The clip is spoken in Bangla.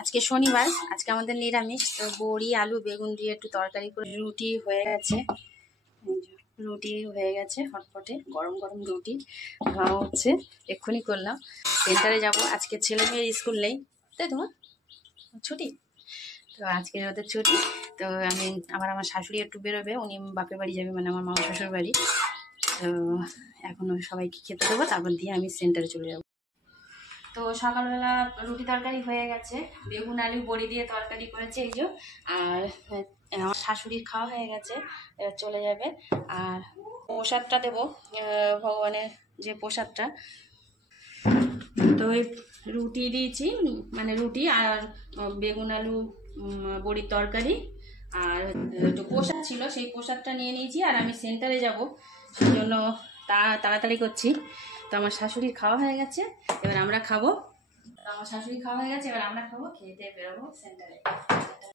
আজকে শনিবার, আজকে আমাদের নিরামিষ। তো বড়ি আলু বেগুন দিয়ে একটু তরকারি করে রুটি হয়ে গেছে। রুটি হয়ে গেছে হটপটে, গরম গরম রুটি খাওয়া হচ্ছে। এক্ষুনি করলাম। সেন্টারে যাব, আজকে ছেলে মেয়ের স্কুল নেই, তাই তোমার ছুটি। তো আজকে ওদের ছুটি। তো আমার শাশুড়ি একটু বেরোবে, উনি বাপের বাড়ি যাবে, মানে আমার মামা শ্বশুর বাড়ি। তো এখন সবাইকে খেতে দেবো, তারপর দিয়ে আমি সেন্টারে চলে যাবো। তো সকালবেলা রুটি তরকারি হয়ে গেছে, বেগুন আলু বড়ি দিয়ে তরকারি করেছে এই যে। আর আমার শাশুড়ির খাওয়া হয়ে গেছে, এবার চলে যাবে। আর প্রসাদটা দেবো, ভগবানের যে প্রসাদটা। তো ওই রুটি দিয়েছি, মানে রুটি আর বেগুন আলু বড়ির তরকারি, আর একটু প্রসাদ ছিল, সেই প্রসাদটা নিয়ে নিয়েছি। আর আমি সেন্টারে যাব, সেই জন্য তাড়াতাড়ি করছি। তো আমার শাশুড়ির খাওয়া হয়ে গেছে, এবার আমরা খাবো। তো আমার শাশুড়ি খাওয়া হয়ে গেছে, এবার আমরা খাবো, খেয়ে দিয়ে বেরোবো সেন্টারে।